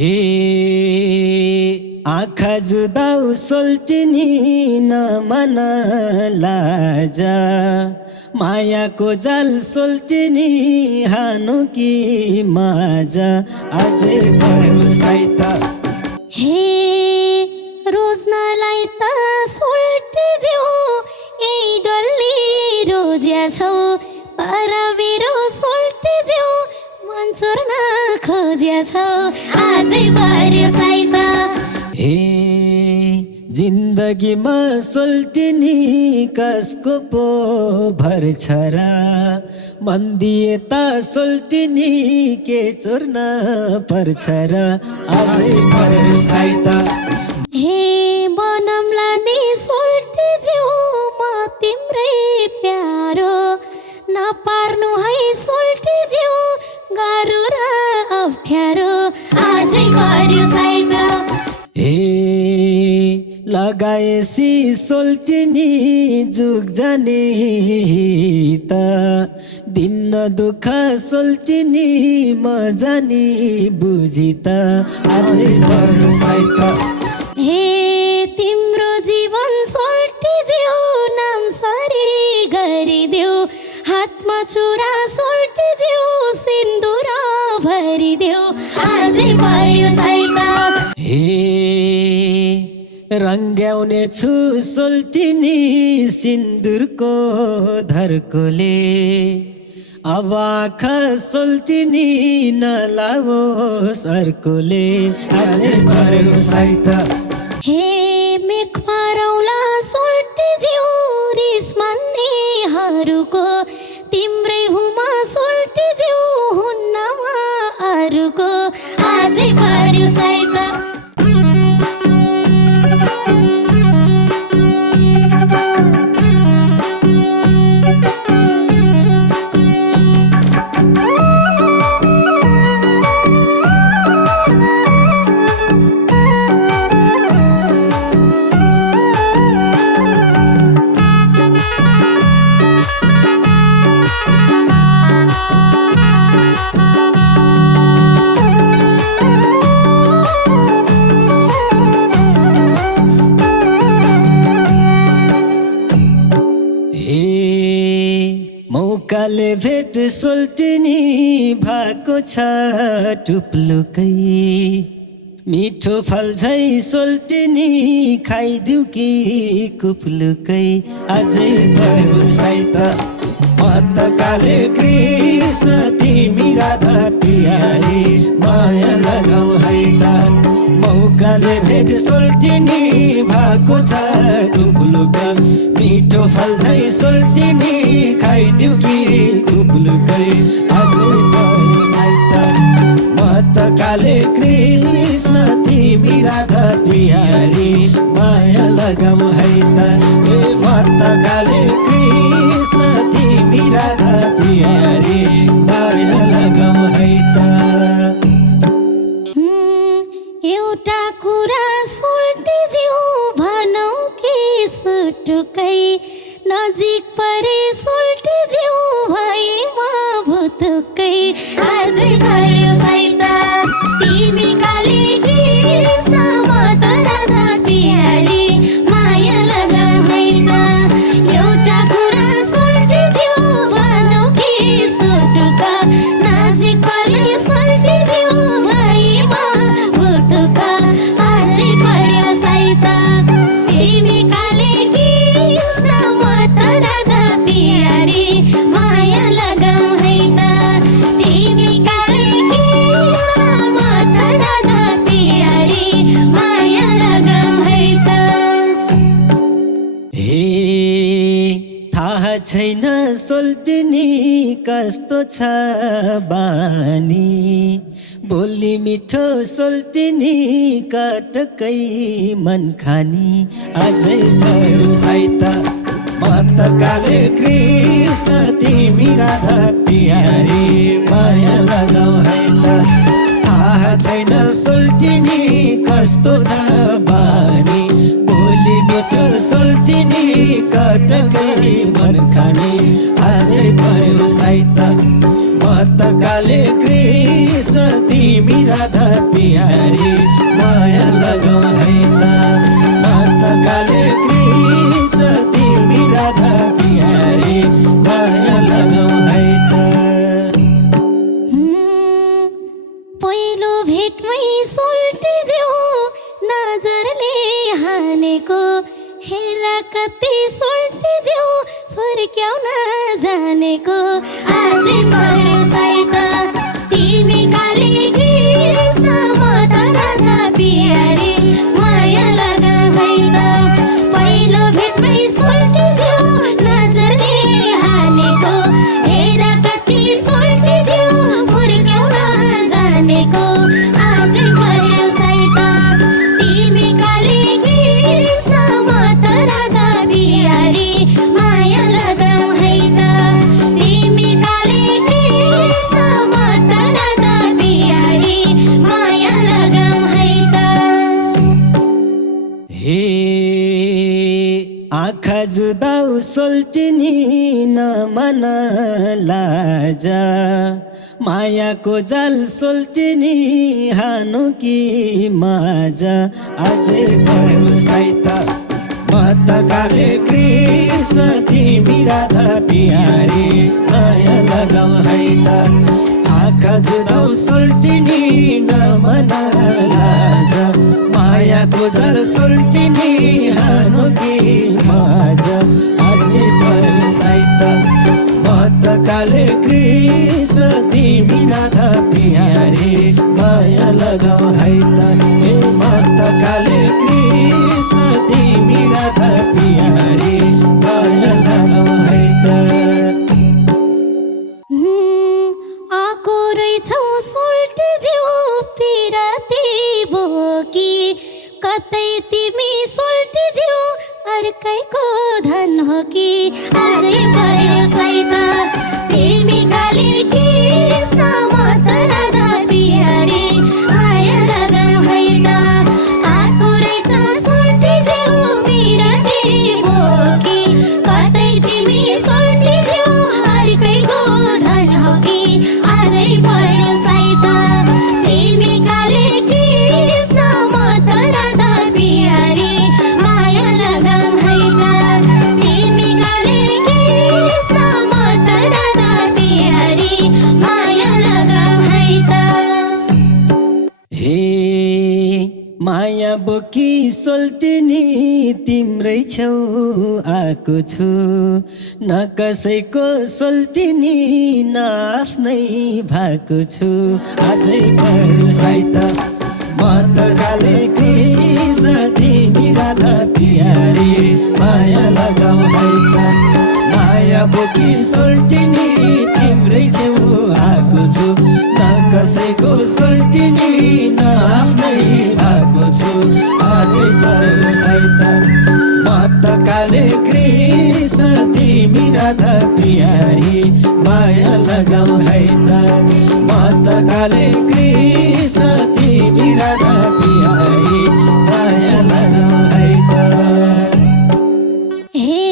हे आँखा जुदाउ सोल्टिनी नमन लाजा मायाको जाल सोल्टिनी हानु कि माझा अझै भरोसै त हे रोज्नलाई त सोल्टी ज्यू यही डल्ली रोज्या छौ तर मेरो सोल्टी ज्यू मन चोर्न खोज्या छौ आजै भरोसै त हे जिन्दगीमा सोल्टिनी कसको पो भर छ र मन दिए त सोल्टिनी के चोर्न पर्छ र अझै भरोसै त हे बनमला नि सोल्टी ज्यू म तिम्रै प्यारो नपार्नु है सोल्टी ज्यू गाह्रो र अप्ठ्यारो आजै भरोसै त हे लगाएसी सोल्टिनी जुग जाने त दिन दुःख सोल्टिनी म जानी बुझी त अझै भरोसै त हे तिम्रो जीवन सोल्टी ज्यू नाम सरी गरिदेऊ हातमा चुरा सोल्टी ज्यू सिन्दुर भरिदेऊ आजै भरोसै त हे रङ्ग्याउने छु सोल्टिनी सिन्दुरको धर्कोले अब आँखा सोल्टिनी नलाओ सर्कोले अझै भरोसै त हे मेखमा रौला सोल्टी ज्यू रिस मान्नेहरूको तिम्रै हुमा सोल्टी ज्यू हुन्नमा अरूको आजै भरोसै त मौकाले भेट सोल्टिनी भएको छ टुप्लुकै मिठो फल झै सोल्टिनी खाइदिउ कि कुप्लुकै अझै भरोसै त म त काले कृष्ण तिमी राधा प्यारी माया लगाऊ है त मौकाले भेट सोल्टिनी भएको छ टुप्लुकै मिठो फल झै सोल्टिनी खाइदिउ कि कुप्लुकै अझै भरोसै त म त काले कृष्ण तिमी राधा प्यारी माया लगाऊ है त म त काले कृष्ण तिमी राधा प्यारी माया लगाऊ है त एउटा कुरा सोल्टी ज्यू भनौ कि सुटुकै नजिक परे सोल्टी ज्यू भएमा भुतुकै आजै भरोसै त तिमी काली कृष्ण म त राधा प्यारी माया लगाऊ है त एउटा कुरा सोल्टी ज्यू भनौ कि सुटुका नजिक परे सोल्टी ज्यू भएमा भुतुका आजै भरोसै त तिमी काली कृष्ण म त राधा प्यारी माया लगाऊ है त तिमी काली कृष्ण म त राधा प्यारी माया लगाऊ है त हे थाहा छैन सोल्टिनी कस्तो छ बानी बोली मिठो सोल्टिनी कटकै मन खानी अझै भरोसै त म त काले कृष्ण तिमी राधा प्यारी माया लगाऊ है त थाहा छैन सोल्टिनी कस्तो छ बानी बोली मिठो सोल्टिनी कटकै मन खानी अझै भरोसै त म त काले कृष्ण तिमी राधा प्यारी भेटमै सोल्टिज्यू नजरले हानेको हेर कति सोल्टिज्यू फर्क्याउन जानेको आजै पर्यो साइत तिमी काली कृष्ण म त राधा पियारी माया लगाऊ है त पहिलो भेटमै सोल्टिज्यू नजरले हानेको हेर कति सोल्टिज्यू फर्क्याउन जानेको आजै पर्यो साइत तिमी काली कृष्ण म त राधा पियारी माया लगाऊ है त तिमी काली कृष्ण म त राधा पियारी माया लगाऊ है त हे आँखा जुदाउ सोल्टिनी नमन लाजा मायाको जाल सोल्टिनी हानु कि माझा अझै भयो साइत म त काले कृष्ण तिमी राधा पियारी माया लगाऊ है त आँखा जुदाउ सोल्टिनी नमन लाजा मायाको जाल सोल्टिनी हानु कि माझा अझै भयो साइत म त काले कृष्ण तिमी राधा पियारी माया लगाऊ है त ए म त काले कृष्ण तिमी राधा पियारी माया लगाऊ है त आको रहेछौ सोल्टिज्यू पिराती बोकी कतै तिमी सोल्टिज्यू अर्कैको धन हो कि अझै पर्यो साइत तिमी काली कृष्ण म त राधा पियारी माया लगाऊ है त आको रहेछौ सोल्टिज्यू पिराती बोकी कतै तिमी सोल्टिज्यू अर्कैको धन हो कि अझै पर्यो साइत तिमी काली कृष्ण म त राधा पियारी माया लगाऊ है त तिमी काली कृष्ण म त राधा पियारी माया लगाऊ है त हे माया बोकी सोल्टिनी तिम्रै छेउ आएको छु न कसैको सोल्टिनी न आफ्नै भएको छु अझै पर्यो साइत म त काले कृष्ण तिमी राधा पियारी माया लगाऊ है त माया बोकी सोल्टिनी तिम्रै छेउ आएको छु न कसैको सोल्टिनी न आफ्नै भएको छु अझै पर्यो साइत म त काले कृष्ण तिमी राधा पियारी माया लगाऊ है त म त काले कृष्ण तिमी राधा पियारी माया लगाऊ है त हे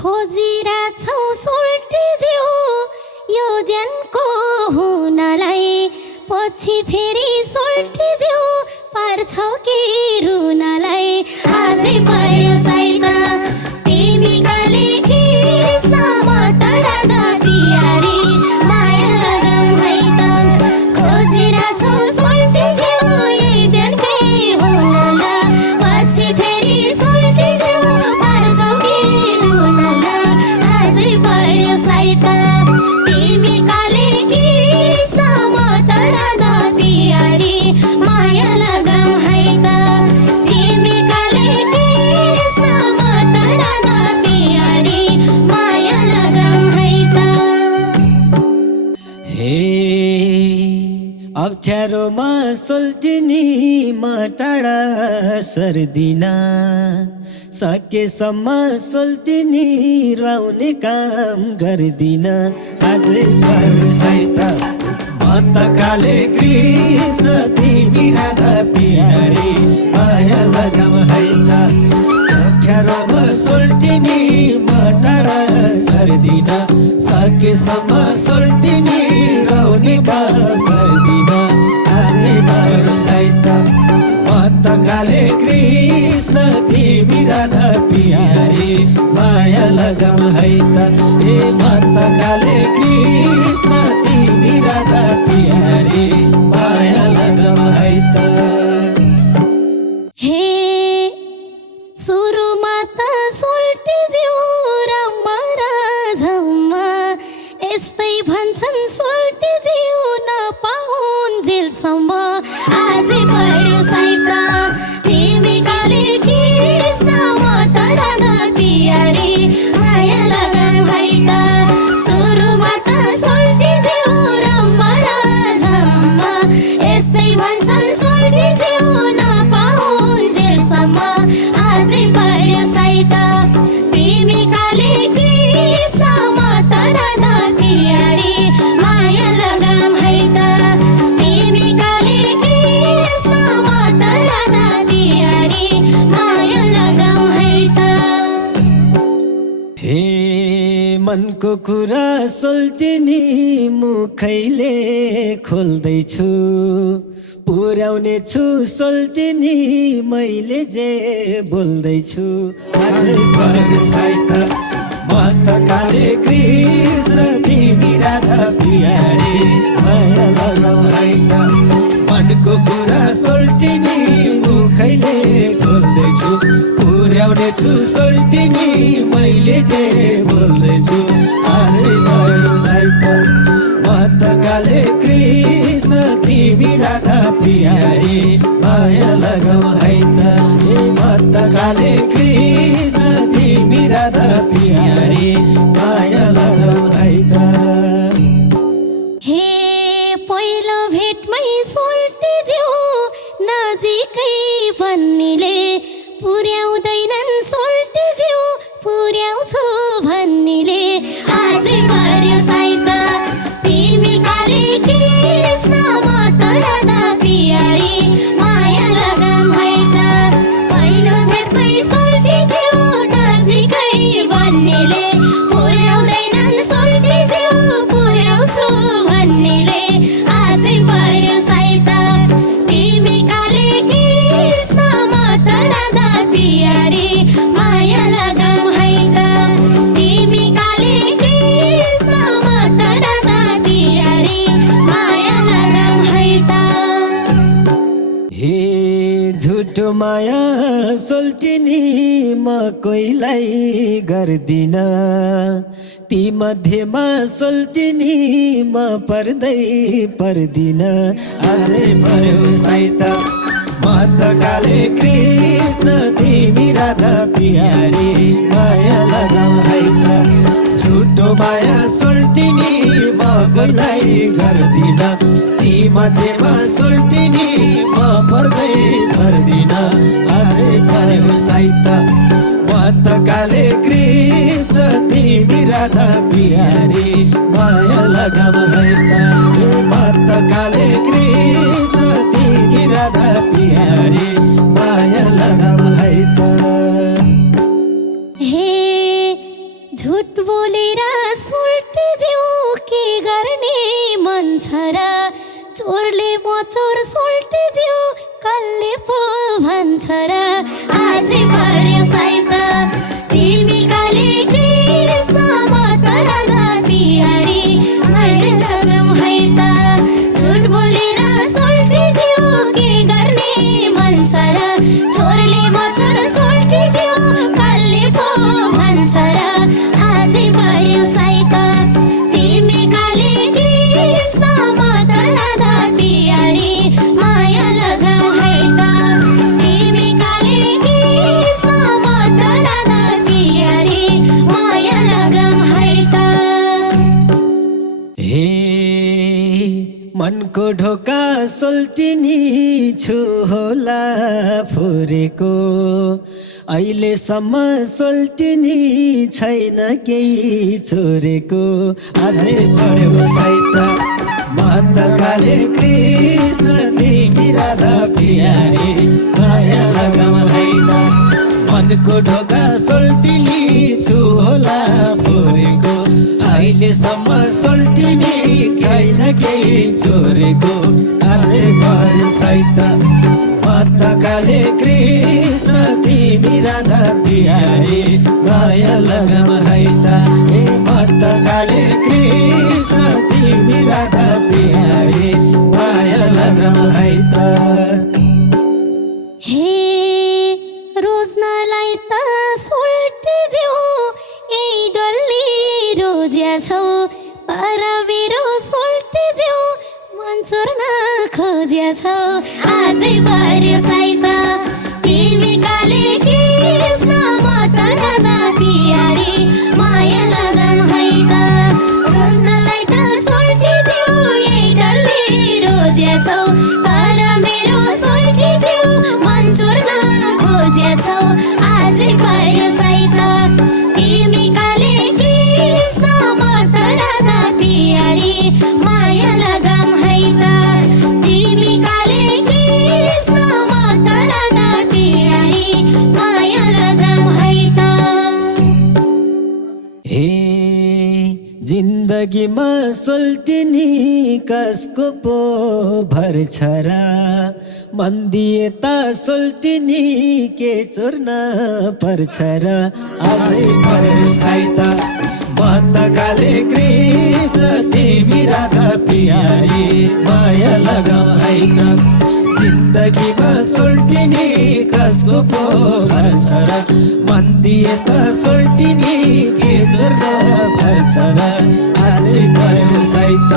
खोजिरहेछौ सोल्टिज्यू यो ज्यानको हुनलाई पछि फेरि सोल्टिज्यू पार्छौ कि रुनलाई आजै पर्यो साइत तिमी काली कृष्ण म त राधा पियारी माया लगाऊ है त खोजिरहेछौ सोल्टिज्यू यही ज्यानकै हुनला पछि फेरि सोल्टिज्यू पार्छौ कि रुनला आजै पर्यो साइत तिमी काली कृष्ण म त राधा पियारी माया लगाऊ है त तिमी काली कृष्ण म त राधा पियारी माया लगाऊ है त हे अप्ठ्यारोमा सोल्टिनी म टाढा सर्दिन सकेसम्म सोल्टिनी रुवाउने काम गर्दिन अझै पर्यो साइत म त काले कृष्ण तिमी राधा पियारी माया लगाऊ है त अप्ठ्यारोमा सोल्टिनी म टाढा सर्दिन सकेसम्म सोल्टिनी रुवाउने काम गर्दिन अझै पर्यो साइत म त काले कृष्ण कृष्ण तिमी राधा पियारी माया लगाम है त हे माता काले कृष्ण तिमी राधा पियारी माया लगाम है त हे सुरुमा त सोल्टी ज्यू राममा राझम्मा यस्तै भन्छन् सोल्टी ज्यू नपाउन्जेलसम्म आजै पर्यो साइता तिमी काले कृष्ण म त राधा पियारी माया लगाम है त सुरुमा त सोल्टी ज्यू राममा राझम्मा यस्तै भन्छन् सोल्टी ज्यू नपाउन्जेलसम्म आजै पर्यो साइता तिमी काले कृष्ण म त राधा पियारी माया लगाम है त तिमी काले कृष्ण म त राधा पियारी माया लगाम है त हे मनको कुरा सोल्टिनी मुखैले खोल्दैछु पुर्याउने छु सोल्टिनी मैले जे बोल्दैछु अझै पर्यो साइता म त काले कृष्ण तिमी राधा पियारी माया लगाम है त मनको कुरा सोल्टिनी मुखैले खोल्दैछु पुर्याउने छु सोल्टिनी मैले जे बोल्दैछु अझै पर्यो साइता म त काले कृष्ण तिमी राधा पियारी माया लगाम है त हे म त काले कृष्ण तिमी राधा पियारी माया लगाम है त हे पहिलो भेटमै सोल्टी ज्यू नजिकै भन्नेले पुर्याउँदैनन् सोल्टी ज्यू पुर्याउँछु भन्नेले आजै पर्यो साइता तिमी काले कृष्ण म त राधा पियारी माया लगाम है त पहिलो भेटमै सोल्टी ज्यू नजिकै भन्नेले पुर्याउँदैनन् सोल्टी ज्यू पुर्याउँछु भन्नेले आजै पर्यो साइता तिमी काले कृष्ण म त राधा पियारी माया लगाम है त तिमी काले कृष्ण म त राधा पियारी माया लगाम है त हे झुटो माया सोल्टिनी म कोहीलाई गर्दिन ती मध्येमा सोल्टिनी म पर्दैन अझै पर्यो साइता म त काले कृष्ण तिमी राधा पियारी माया लगाम है त झुटो माया सोल्टिनी म कोहीलाई गर्दिन ती मध्येमा सोल्टिनी म पर्दैन अझै पर्यो साइता म त काले कृष्ण तिमी राधा पियारी माया लगाम है त म त काले कृष्ण तिमी राधा पियारी माया लगाम है त हे झुट बोलेर सोल्टी ज्यू के गर्ने मन छ र चोरले मचोर सोल्टी ज्यू कसले पो भन्छ र आजै पर्यो साइता तिमी काले कृष्ण म त राधा पियारी माया लगाम है त झुट बोलेर सोल्टी ज्यू के गर्ने मन छ र चोरले मचोर सोल्टी ज्यू कसले पो भन्छ र आजै पर्यो साइता तिमी काले कृष्ण म त राधा पियारी माया लगाम है त तिमी काले कृष्ण म त राधा पियारी माया लगाम है त हे मनको ढोका सोल्टिनी छु होला फुरेको अहिलेसम्म सोल्टिनी छैन केही चोरेको अझै पर्यो साइता म त काले कृष्ण तिमी राधा पियारी माया लगाम है त मनको ढोका सोल्टिनी छु होला फुरेको अहिलेसम्म सोल्टिनी छैन केही चोरेको अझै पर्यो साइता म त काले कृष्ण तिमी राधा प्यारे माया लगम है त ए म त काले कृष्ण तिमी राधा प्यारे माया लगम है त हे रोज्नलाई त सोल्टी ज्यू यही डल्ली रोज्या छौ पर मेरो सोल्टी ज्यू मन चोर्न खोज्या छौ आजै पर्यो साइत तिमी काले कृष्ण म त राधा प्यारी माया लगम है त रोज्नलाई त सोल्टी ज्यू यही डल्ली रोज्या छौ तर मेरो सोल्टी ज्यू मन चोर्न खोज्या छौ आजै पर्यो साइत तिमी काले कृष्ण म त राधा प्यारी माया लगम है त तिमी काले कृष्ण म त राधा प्यारी माया लगम है त हे जिन्दगीमा सोल्टिनी कसको पो भर छ र मन दिए त सोल्टिनी के चोर्न पर्छ र अझै पर्यो साइत म त काले कृष्ण तिमी राधा प्यारी माया लगम है त जिन्दगीमा सोल्टिनी कसको पो भर छ र मन दिए त सोल्टिनी के चोर्न पर्छ र अझै पर्यो साइत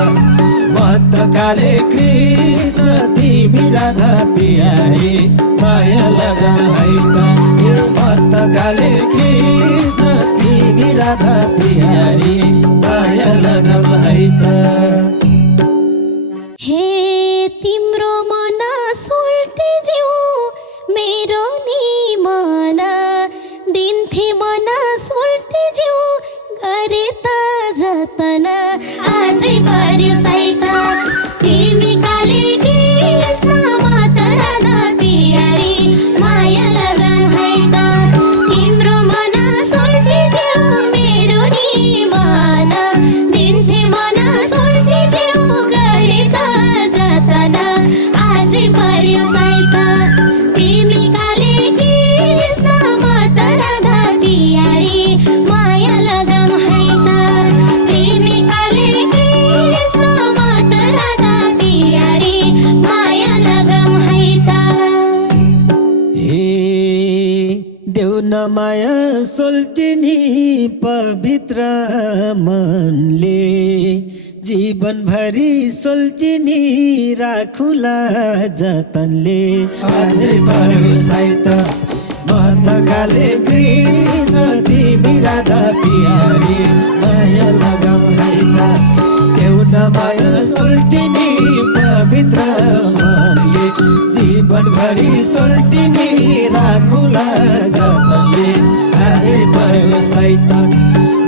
म त काले कृष्ण तिमी राधा प्यारी माया लगम है त ए म त काले कृष्ण तिमी राधा प्यारी माया लगम है त हे तिम्रो मन सोल्टी ज्यू मेरो नि मन दिन्थे मन सोल्टी ज्यू गरे त जतन आजै पर्यो साइत तिमी काले कृष्ण म त राधा प्यारी माया लगम है त तिम्रो मन सोल्टी ज्यू मेरो नि मन दिन्थे मन सोल्टी ज्यू गरे त जतन आजै पर्यो साइत तिमी काले कृष्ण म त राधा प्यारी माया लगम है त तिमी काले कृष्ण म त राधा प्यारी माया लगम है त हे देउ न माया सोल्टिनी पवित्र मनले जीवनभरि सोल्टिनी राखुला जतनले अझै पर्यो साइत म त काले कृष्ण तिमी राधा प्यारी माया लगम है त देउ न माया सोल्टिनी पवित्र मनले जीवनभरि सोल्टिनी राखुला जतनले अझै पर्यो साइत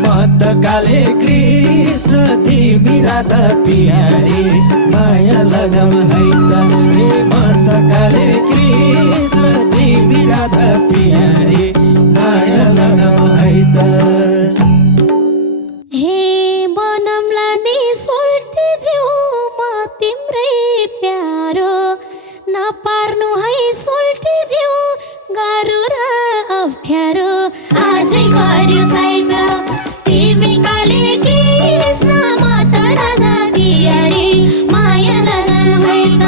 म त काले कृष्ण तिमी राधा प्यारी माया लगम है त ए म त काले कृष्ण तिमी राधा प्यारी माया लगम है त हे बनमला नि सोल्टी ज्यू म तिम्रै प्यारो नपार्नु है सोल्टी ज्यू गाह्रो र अप्ठ्यारो आजै पर्यो साइत तिमी काले कृष्ण म त राधा प्यारी माया लगम है त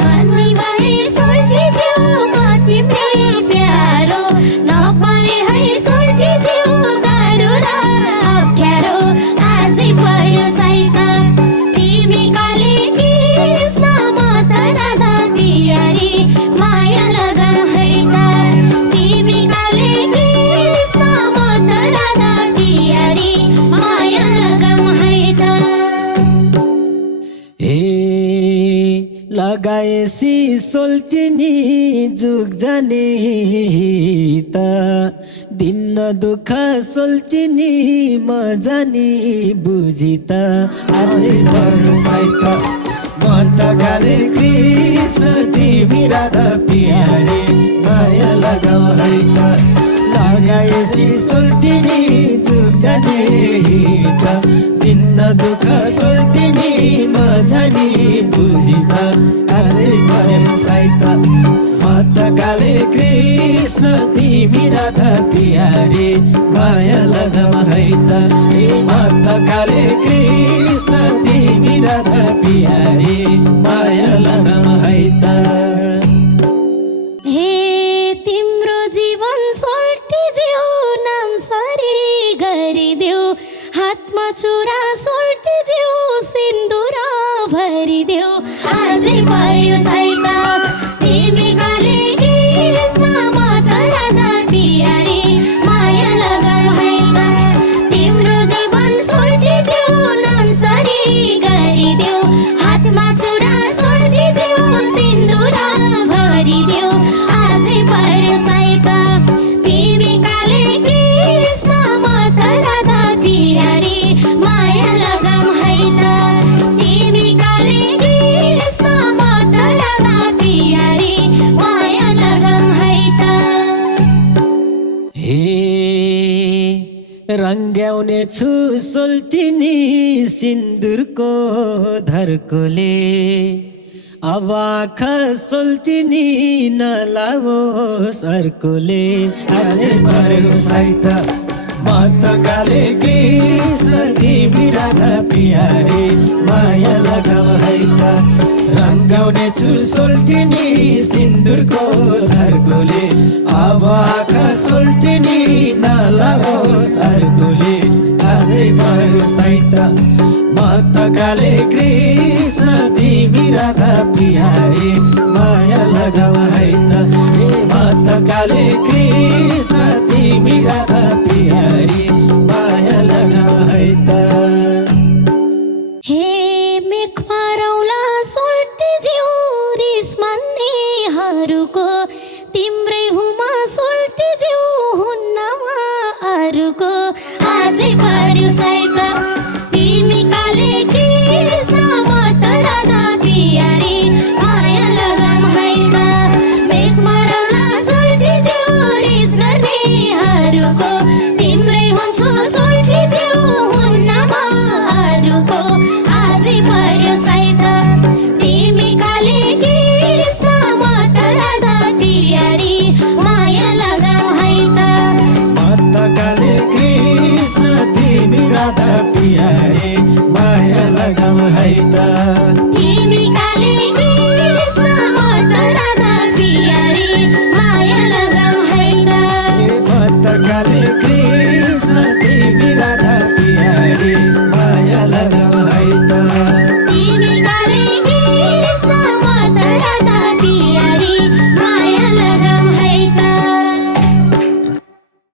धनभरि सोल्टी ज्यू म तिम्रै प्यारो नपारे है सोल्टी ज्यू गाह्रो र अप्ठ्यारो आजै पर्यो साइत तिमी काले कृष्ण म त राधा प्यारी माया लगम है त तिमी काले कृष्ण म त राधा प्यारी माया लगम है त हे लगाएसी सोल्टिनी जुग जाने त दिन दुःख सोल्टिनी म जानी बुझी त अझै पर्यो साइत म त काले कृष्ण तिमी राधा प्यारी माया लगम है त लगाएसी सोल्टिनी जुग जाने त दिन दुःख सोल्टिनी म जानी बुझी त अझै पर्यो साइत म त काले कृष्ण तिमी राधा प्यारे माया लगम है त म त काले कृष्ण तिमी राधा प्यारे माया लगम है त हे तिम्रो जीवन सोल्टिज्यू नाम सरी गरिदेऊ हातमा चुरा सोल्टिज्यू सिन्दुरा भरिदेऊ आजै पर्यो साइता तिमी काले कृष्ण म त राधा प्यारी माया लगम है त तिम्रो जीवन सोल्टिज्यू नाम सरी गरिदेऊ हातमा चुरा सोल्टिज्यू सिन्दुरा भरिदेऊ आजै पर्यो साइता तिमी काले कृष्ण म त राधा प्यारी माया लगम है त तिमी काले कृष्ण म त राधा प्यारी माया लगम है त हे रङ्ग्याउने छु सोल्टिनी सिन्दुरको धर्कोले अब आँखा सोल्टिनी नलावो सर्कोले अझै पर्यो साइता म त काले कृष्ण तिमी राधा प्यारे माया लगम है त रङ्गाउने छु सोल्टिनी सिन्दुरको धर्कोले अब आँखा सोल्टिनी नलावो सर्कोले अझै पर्यो साइता म त काले कृष्ण तिमी राधा प्यारे माया लगम है त म त काले कृष्ण तिमी राधा प्यारे माया लगम है त हे मेघमा रौला सोल्टिज्यू रिस मान्नेहरूको तिम्रै हुमा सोल्टिज्यू हुन्नमा अरूको आजै पर्यो साइता